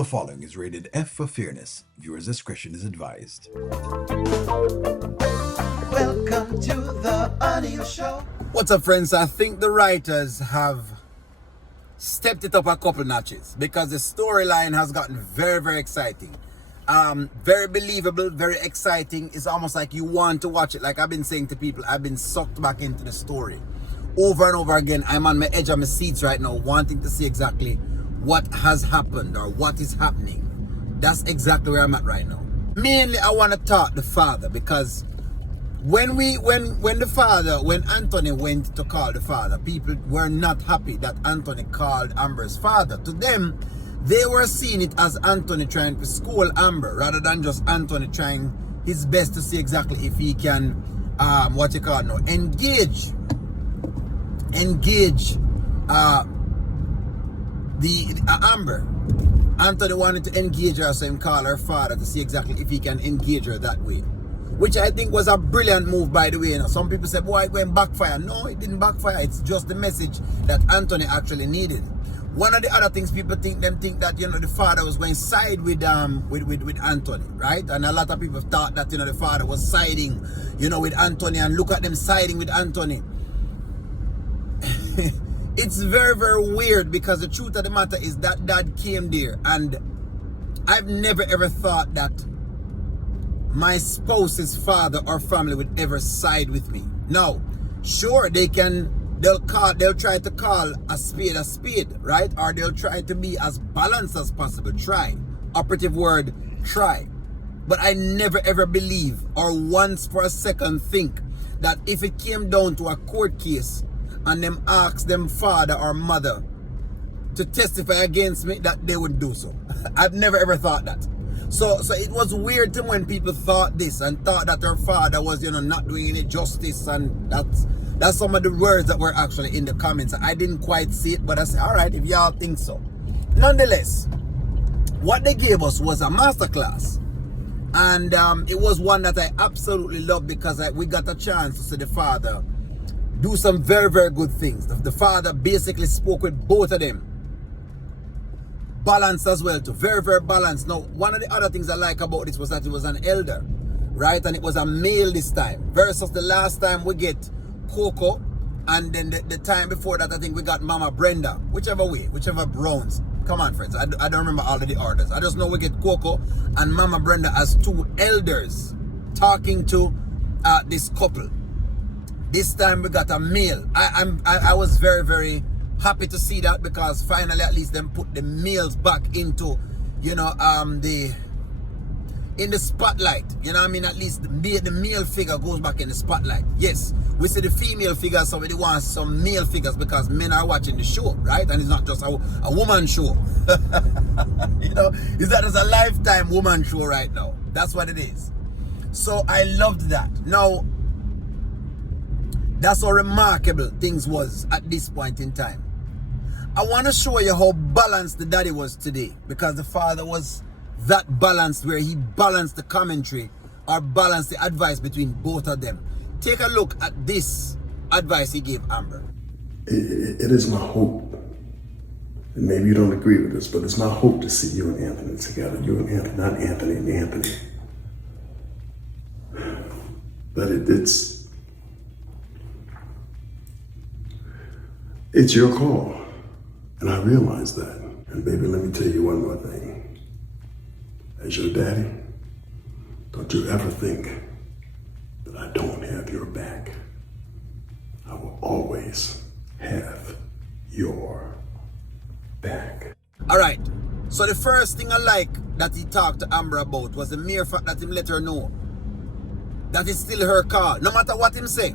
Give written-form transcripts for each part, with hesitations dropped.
The following is rated F for fairness. Viewers' discretion is advised. Welcome to the audio show. What's up, friends? I think the writers have stepped it up a couple notches because the storyline has gotten very, very exciting. Very believable, very exciting. It's almost like you want to watch it. Like I've been saying to people, I've been sucked back into the story over and over again. I'm on my edge of my seats right now, wanting to see exactly what has happened or what is happening. That's exactly where I'm at right now. Mainly, I want to talk the father because when Anthony went to call the father, people were not happy that Anthony called Amber's father. To them, they were seeing it as Anthony trying to school Amber rather than just Anthony trying his best to see exactly if he can, engage Amber. Anthony wanted to engage her, so he called her father to see exactly if he can engage her that way, which I think was a brilliant move, by the way. Some people said, boy, it went backfire. No, it didn't backfire. It's just the message that Anthony actually needed. One of the other things people think that, the father was going to side with Anthony, right? And a lot of people thought that, the father was siding, with Anthony, and look at them siding with Anthony. It's very, very weird because the truth of the matter is that dad came there, and I've never ever thought that my spouse's father or family would ever side with me. No, sure, they'll try to call a spade, right? Or they'll try to be as balanced as possible. Try. Operative word, try. But I never ever believe or once for a second think that if it came down to a court case and them ask them father or mother to testify against me, that they would do so. I've never ever thought that. So it was weird to me when people thought this and thought that her father was, not doing any justice, and that's some of the words that were actually in the comments. I didn't quite see it, but I said, all right, if y'all think so. Nonetheless, what they gave us was a masterclass, and it was one that I absolutely loved because we got a chance to see the father do some very, very good things. The father basically spoke with both of them. Balanced as well too. Very, very balanced. Now, one of the other things I like about this was that it was an elder, right? And it was a male this time. Versus the last time we get Coco, and then the time before that I think we got Mama Brenda. Whichever Browns. Come on, friends. I don't remember all of the orders. I just know we get Coco and Mama Brenda as two elders talking to this couple. This time we got a male. I was very, very happy to see that because finally at least them put the males back into, in the spotlight. At least the male figure goes back in the spotlight. Yes, we see the female figure, somebody wants some male figures because men are watching the show, right? And it's not just a woman show. It's not just a Lifetime woman show right now. That's what it is. So I loved that. Now, that's how remarkable things was at this point in time. I want to show you how balanced the daddy was today, because the father was that balanced where he balanced the commentary or balanced the advice between both of them. Take a look at this advice he gave Amber. It is my hope, and maybe you don't agree with this, but it's my hope to see you and Anthony together. You and Anthony, not Anthony and Anthony. But it's your call, and I realize that. And baby, let me tell you one more thing. As your daddy, don't you ever think that I don't have your back. I will always have your back. All right. So the first thing I like that he talked to Amber about was the mere fact that he let her know that it's still her call. No matter what him say,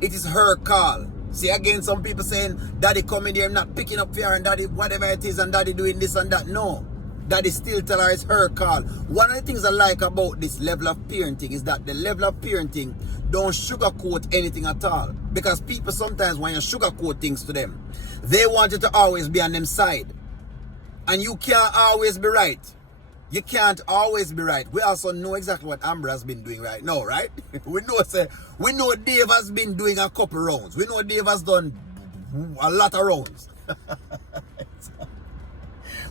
it is her call. See, again, some people saying, daddy coming there, not picking up fear, and daddy, whatever it is, and daddy doing this and that. No. Daddy still tell her it's her call. One of the things I like about this level of parenting is that the level of parenting don't sugarcoat anything at all. Because people sometimes, when you sugarcoat things to them, they want you to always be on them side. And you can't always be right. You can't always be right. We also know exactly what Amber has been doing right now, right? we know Dave has been doing a couple rounds. We know Dave has done a lot of rounds.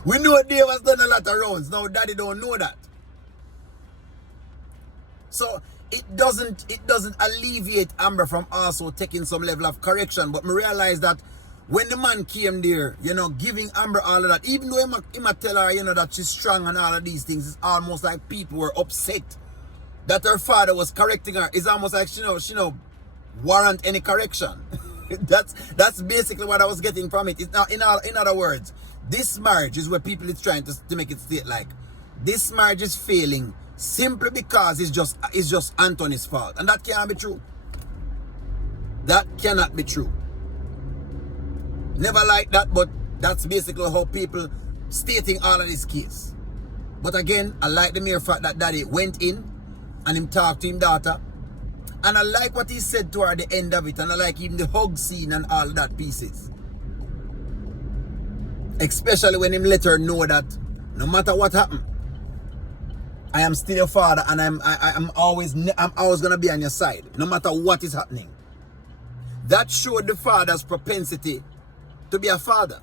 We know Dave has done a lot of rounds. Now Daddy don't know that. So it doesn't alleviate Amber from also taking some level of correction. But me realize that when the man came there, you know, giving Amber all of that, even though he might tell her, you know, that she's strong and all of these things, it's almost like people were upset that her father was correcting her. It's almost like she warrant any correction. that's basically what I was getting from it. It's not, in other words, this marriage is where people is trying to make it state like this marriage is failing simply because it's just Anthony's fault, and that cannot be true. That cannot be true. Never like that, but that's basically how people stating all of this case. But again, I like the mere fact that Daddy went in and him talked to him daughter. And I like what he said to her at the end of it. And I like even the hug scene and all that pieces. Especially when him let her know that no matter what happened, I am still your father, and I'm always gonna be on your side, no matter what is happening. That showed the father's propensity to be a father.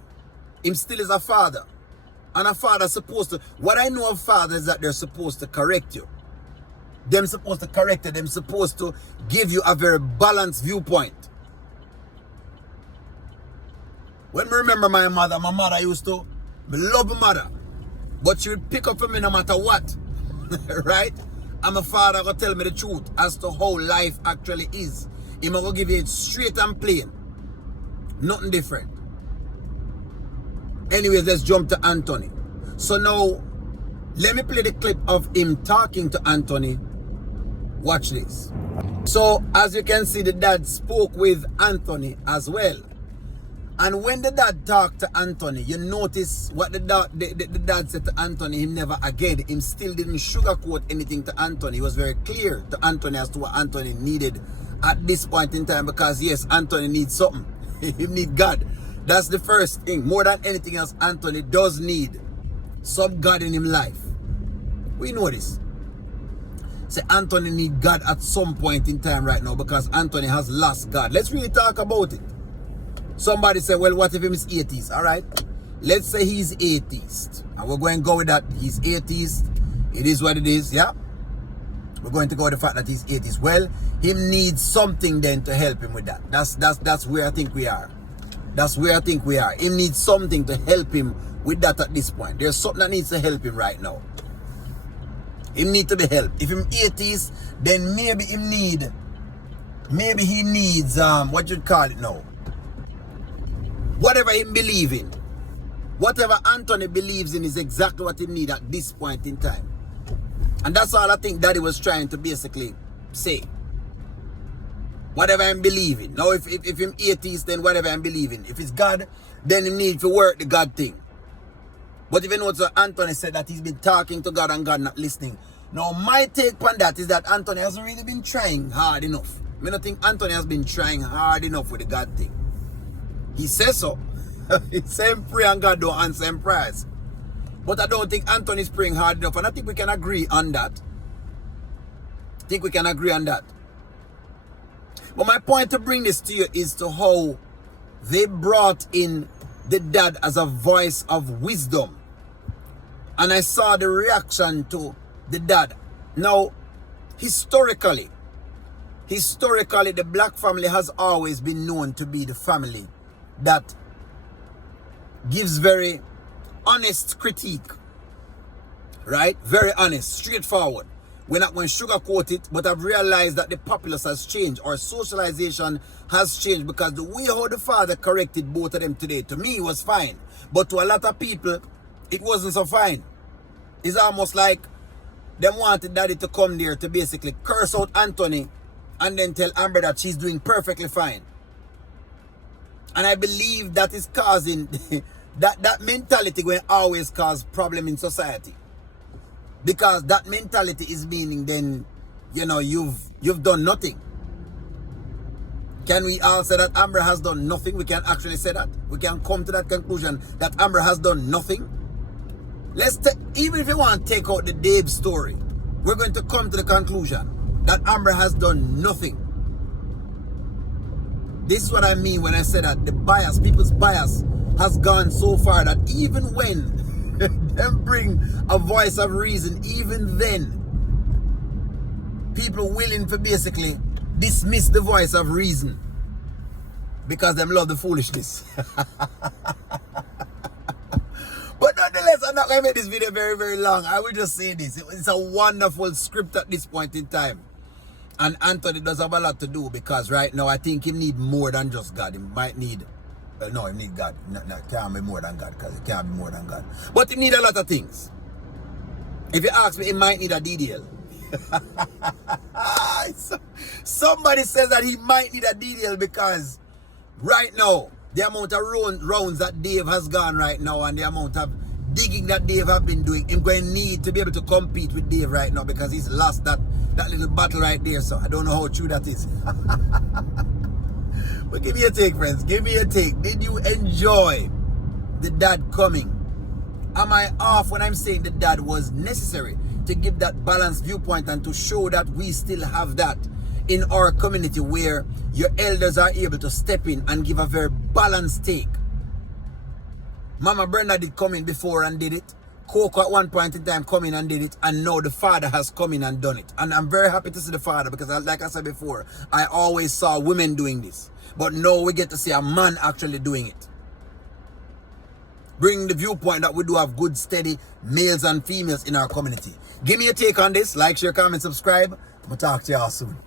Him still is a father. And a father's supposed to, what I know of fathers is that they're supposed to correct you. Them supposed to correct you. Them supposed to give you a very balanced viewpoint. When I remember my mother used to, I love my mother, but she would pick up for me no matter what. Right? And my father gonna tell me the truth as to how life actually is. He gonna give you it straight and plain. Nothing different. Anyways, let's jump to Anthony. So now, let me play the clip of him talking to Anthony. Watch this. So, as you can see, the dad spoke with Anthony as well. And when the dad talked to Anthony, you notice what the dad said to Anthony. Him never again. Him still didn't sugarcoat anything to Anthony. He was very clear to Anthony as to what Anthony needed at this point in time. Because yes, Anthony needs something. He needs God. That's the first thing. More than anything else, Anthony does need some God in his life. We know this. Say Anthony needs God at some point in time right now because Anthony has lost God. Let's really talk about it. Somebody say, well, what if he's atheist? All right. Let's say he's atheist. And we're going to go with that. He's atheist. It is what it is. Yeah. We're going to go with the fact that he's atheist. Well, he needs something then to help him with that. That's where I think we are. That's where I think we are. He needs something to help him with that at this point. There's something that needs to help him right now. He needs to be helped. If he's atheist, then maybe he needs what you call it now. Whatever he believes in. Whatever Anthony believes in is exactly what he needs at this point in time. And that's all I think Daddy was trying to basically say. Whatever I'm believing. Now, if I'm atheist, then whatever I'm believing. If it's God, then he needs to work the God thing. But if you notice, Anthony said that he's been talking to God and God not listening. Now, my take on that is that Anthony hasn't really been trying hard enough. I don't think Anthony has been trying hard enough with the God thing. He says so. He says pray and God don't answer him prayers. But I don't think Anthony's praying hard enough. And I think we can agree on that. But my point to bring this to you is to how they brought in the dad as a voice of wisdom. And I saw the reaction to the dad. Now, historically, the black family has always been known to be the family that gives very honest critique. Right? Very honest, straightforward. We're not going to sugarcoat it, but I've realized that the populace has changed. Our socialization has changed because the way how the father corrected both of them today, to me, was fine. But to a lot of people, it wasn't so fine. It's almost like them wanted Daddy to come there to basically curse out Anthony and then tell Amber that she's doing perfectly fine. And I believe that is causing, that mentality will always cause problem in society. Because that mentality is meaning then, you know, you've done nothing. Can we all say that Amber has done nothing? We can actually say that. We can come to that conclusion that Amber has done nothing. Even if you want to take out the Dave story, we're going to come to the conclusion that Amber has done nothing. This is what I mean when I say that the bias, people's bias, has gone so far that even when them bring a voice of reason, even then, people willing to basically dismiss the voice of reason because them love the foolishness. But nonetheless, I'm not going to make this video very, very long. I will just say this. It's a wonderful script at this point in time. And Anthony does have a lot to do because right now I think he need more than just God. He might need, no, he need God. No, can't be more than God because he can't be more than God. But he need a lot of things. If you ask me, he might need a DDL. Somebody says that he might need a DDL because right now, the amount of rounds that Dave has gone right now and the amount of digging that Dave have been doing, he's going to need to be able to compete with Dave right now because he's lost that little battle right there. So I don't know how true that is. But give me a take, friends. Give me a take. Did you enjoy the dad coming? Am I off when I'm saying the dad was necessary to give that balanced viewpoint and to show that we still have that in our community where your elders are able to step in and give a very balanced take? Mama Brenda did come in before and did it. Coco at one point in time come in and did it. And now the father has come in and done it. And I'm very happy to see the father because like I said before, I always saw women doing this. But now we get to see a man actually doing it. Bring the viewpoint that we do have good, steady males and females in our community. Give me a take on this. Like, share, comment, subscribe. I'm going to talk to y'all soon.